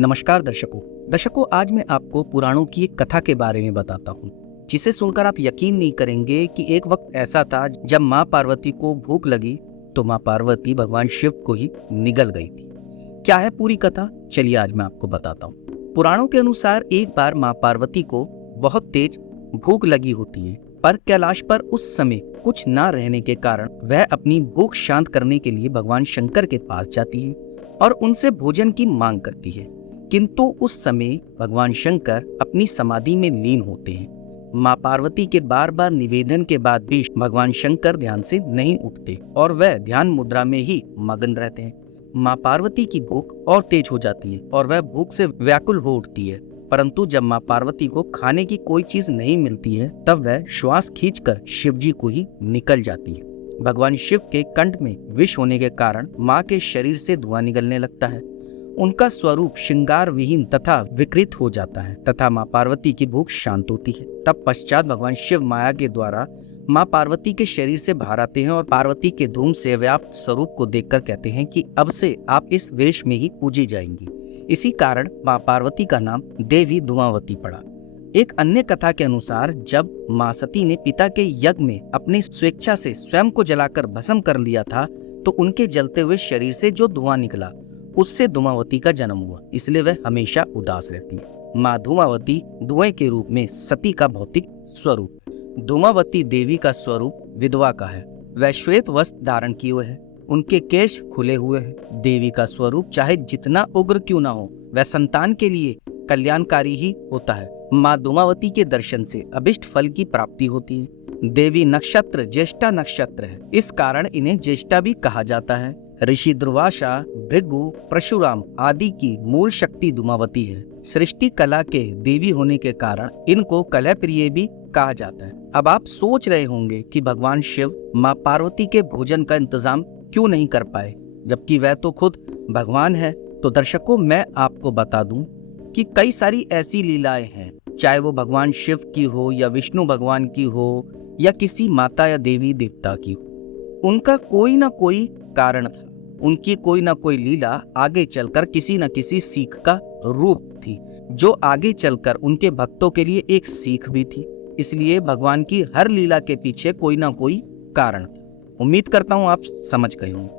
नमस्कार दर्शकों आज मैं आपको पुराणों की एक कथा के बारे में बताता हूँ जिसे सुनकर आप यकीन नहीं करेंगे कि एक वक्त ऐसा था जब माँ पार्वती को भूख लगी तो माँ पार्वती भगवान शिव को ही निगल गई थी। क्या है पूरी कथा, चलिए आज मैं आपको बताता हूँ। पुराणों के अनुसार एक बार माँ पार्वती को बहुत तेज भूख लगी होती है, पर कैलाश पर उस समय कुछ न रहने के कारण वह अपनी भूख शांत करने के लिए भगवान शंकर के पास जाती है और उनसे भोजन की मांग करती है। किंतु उस समय भगवान शंकर अपनी समाधि में लीन होते हैं। माँ पार्वती के बार बार निवेदन के बाद भी भगवान शंकर ध्यान से नहीं उठते और वह ध्यान मुद्रा में ही मगन रहते हैं। माँ पार्वती की भूख और तेज हो जाती है और वह भूख से व्याकुल हो उठती है, परंतु जब माँ पार्वती को खाने की कोई चीज नहीं मिलती है तब वह श्वास खींचकर शिव जी को ही निकल जाती है। भगवान शिव के कंठ में विष होने के कारण माँ के शरीर से धुआं निकलने लगता है। उनका स्वरूप श्रृंगार विहीन तथा विकृत हो जाता है तथा माँ पार्वती की भूख शांत होती है। तब पश्चात भगवान शिव माया के द्वारा माँ पार्वती के शरीर से बाहर आते हैं और पार्वती के धूम से व्याप्त स्वरूप को देखकर कहते हैं कि अब से आप इस वेश में ही पूजी जाएंगी। इसी कारण माँ पार्वती का नाम देवी धुआंवती पड़ा। एक अन्य कथा के अनुसार जब माँ सती ने पिता के यज्ञ में अपनी स्वेच्छा से स्वयं को जलाकर भस्म कर लिया था तो उनके जलते हुए शरीर से जो धुआं निकला उससे धूमावती का जन्म हुआ, इसलिए वह हमेशा उदास रहती है। माँ धूमावती धुएं के रूप में सती का भौतिक स्वरूप। धूमावती देवी का स्वरूप विधवा का है। वह श्वेत वस्त्र धारण किए हुए है, उनके केश खुले हुए हैं। देवी का स्वरूप चाहे जितना उग्र क्यों ना हो वह संतान के लिए कल्याणकारी ही होता है। माँ धूमावती के दर्शन से अभिष्ट फल की प्राप्ति होती है। देवी नक्षत्र ज्येष्ठा नक्षत्र है, इस कारण इन्हें ज्येष्ठा भी कहा जाता है। ऋषि दुर्वासा, भृगु, परशुराम आदि की मूल शक्ति धूमावती है। सृष्टि कला के देवी होने के कारण इनको कला प्रिय भी कहा जाता है। अब आप सोच रहे होंगे कि भगवान शिव माँ पार्वती के भोजन का इंतजाम क्यों नहीं कर पाए जबकि वह तो खुद भगवान है। तो दर्शकों मैं आपको बता दूं कि कई सारी ऐसी लीलाएं हैं, चाहे वो भगवान शिव की हो या विष्णु भगवान की हो या किसी माता या देवी देवता की हो, उनका कोई ना कोई कारण था। उनकी कोई ना कोई लीला आगे चलकर किसी न किसी सीख का रूप थी जो आगे चलकर उनके भक्तों के लिए एक सीख भी थी। इसलिए भगवान की हर लीला के पीछे कोई ना कोई कारण था। उम्मीद करता हूँ आप समझ गए होंगे।